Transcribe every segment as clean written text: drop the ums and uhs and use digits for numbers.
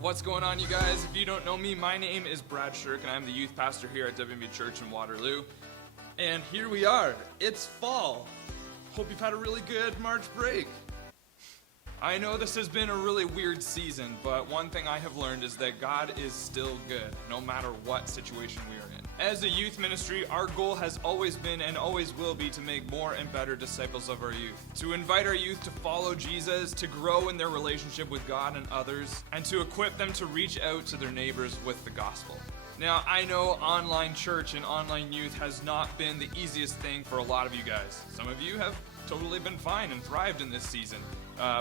What's going on, you guys? If you don't know me, my name is Brad Shirk, and I'm the youth pastor here at WMB Church in Waterloo. And here we are. It's fall. Hope you've had a really good March break. I know this has been a really weird season, but one thing I have learned is that God is still good, no matter what situation we are in. As a youth ministry, our goal has always been and always will be to make more and better disciples of our youth, to invite our youth to follow Jesus, to grow in their relationship with God and others, and to equip them to reach out to their neighbors with the gospel. Now, I know online church and online youth has not been the easiest thing for a lot of you guys. Some of you have totally been fine and thrived in this season.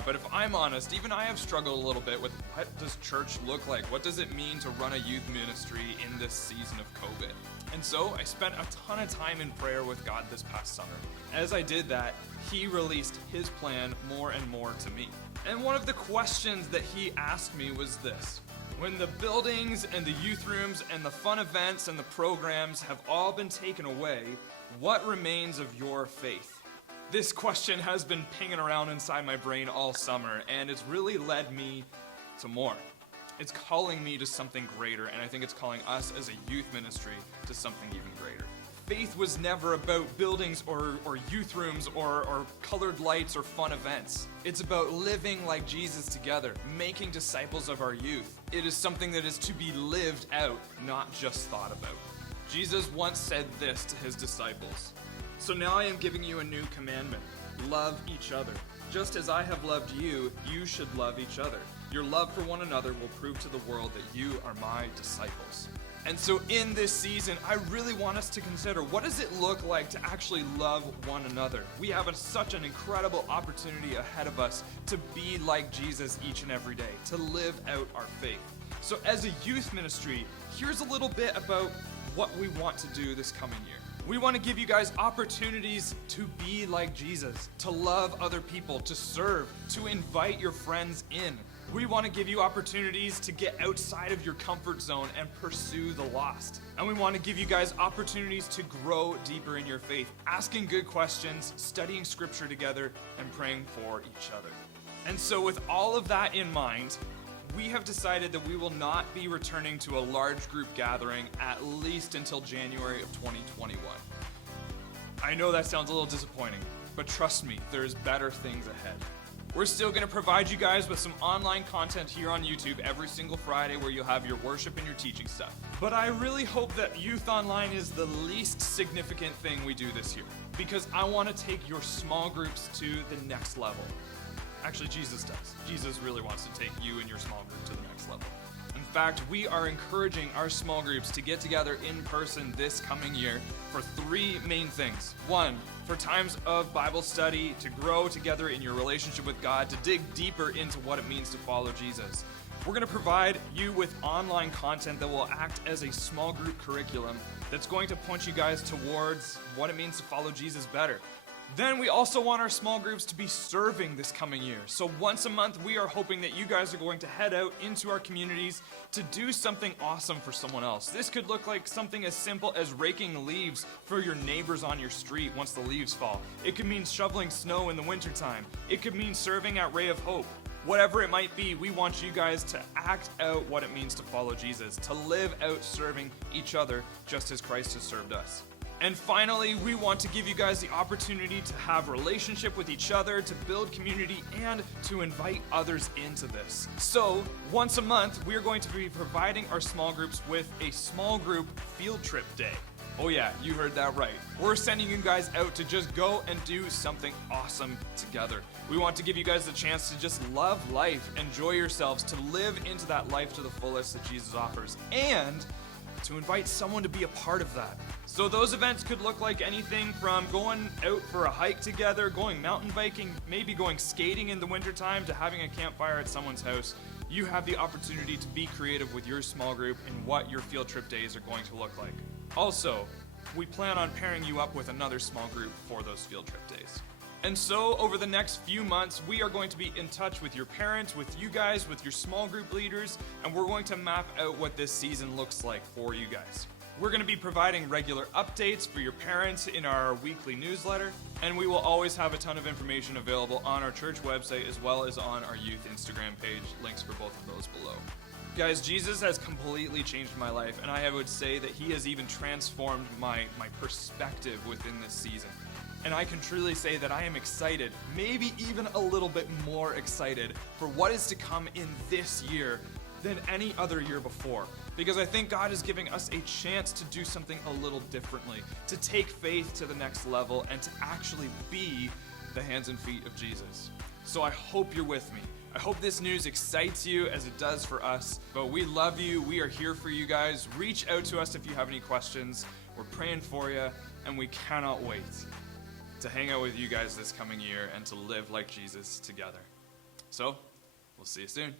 But if I'm honest, even I have struggled a little bit with what does church look like? What does it mean to run a youth ministry in this season of COVID? And so I spent a ton of time in prayer with God this past summer. As I did that, He released His plan more and more to me. And one of the questions that He asked me was this: when the buildings and the youth rooms and the fun events and the programs have all been taken away, what remains of your faith? This question has been pinging around inside my brain all summer, and it's really led me to more. It's calling me to something greater, and I think it's calling us as a youth ministry to something even greater. Faith was never about buildings or youth rooms or colored lights or fun events. It's about living like Jesus together, making disciples of our youth. It is something that is to be lived out, not just thought about. Jesus once said this to His disciples: "So now I am giving you a new commandment. Love each other. Just as I have loved you, you should love each other. Your love for one another will prove to the world that you are my disciples." And so in this season, I really want us to consider, what does it look like to actually love one another? We have such an incredible opportunity ahead of us to be like Jesus each and every day, to live out our faith. So as a youth ministry, here's a little bit about what we want to do this coming year. We want to give you guys opportunities to be like Jesus, to love other people, to serve, to invite your friends in. We want to give you opportunities to get outside of your comfort zone and pursue the lost. And we want to give you guys opportunities to grow deeper in your faith, asking good questions, studying scripture together, and praying for each other. And so with all of that in mind, we have decided that we will not be returning to a large group gathering at least until January of 2021. I know that sounds a little disappointing, but trust me, there's better things ahead. We're still going to provide you guys with some online content here on YouTube every single Friday where you'll have your worship and your teaching stuff. But I really hope that Youth Online is the least significant thing we do this year, because I want to take your small groups to the next level. Actually, Jesus does. Jesus really wants to take you and your small group to the next level. In fact, we are encouraging our small groups to get together in person this coming year for three main things. One, for times of Bible study, to grow together in your relationship with God, to dig deeper into what it means to follow Jesus. We're going to provide you with online content that will act as a small group curriculum that's going to point you guys towards what it means to follow Jesus better. Then we also want our small groups to be serving this coming year. So once a month, we are hoping that you guys are going to head out into our communities to do something awesome for someone else. This could look like something as simple as raking leaves for your neighbors on your street once the leaves fall. It could mean shoveling snow in the wintertime. It could mean serving at Ray of Hope. Whatever it might be, we want you guys to act out what it means to follow Jesus, to live out serving each other just as Christ has served us. And finally, we want to give you guys the opportunity to have a relationship with each other, to build community, and to invite others into this. So, once a month, we are going to be providing our small groups with a small group field trip day. Oh yeah, you heard that right. We're sending you guys out to just go and do something awesome together. We want to give you guys the chance to just love life, enjoy yourselves, to live into that life to the fullest that Jesus offers, and to invite someone to be a part of that. So those events could look like anything from going out for a hike together, going mountain biking, maybe going skating in the wintertime, to having a campfire at someone's house. You have the opportunity to be creative with your small group and what your field trip days are going to look like. Also, we plan on pairing you up with another small group for those field trip days. And so over the next few months, we are going to be in touch with your parents, with you guys, with your small group leaders, and we're going to map out what this season looks like for you guys. We're going to be providing regular updates for your parents in our weekly newsletter, and we will always have a ton of information available on our church website as well as on our youth Instagram page. Links for both of those below. Guys, Jesus has completely changed my life, and I would say that he has even transformed my perspective within this season. And I can truly say that I am excited, maybe even a little bit more excited for what is to come in this year than any other year before. Because I think God is giving us a chance to do something a little differently, to take faith to the next level, and to actually be the hands and feet of Jesus. So I hope you're with me. I hope this news excites you as it does for us. But we love you. We are here for you guys. Reach out to us if you have any questions. We're praying for you, and we cannot wait to hang out with you guys this coming year and to live like Jesus together. So, we'll see you soon.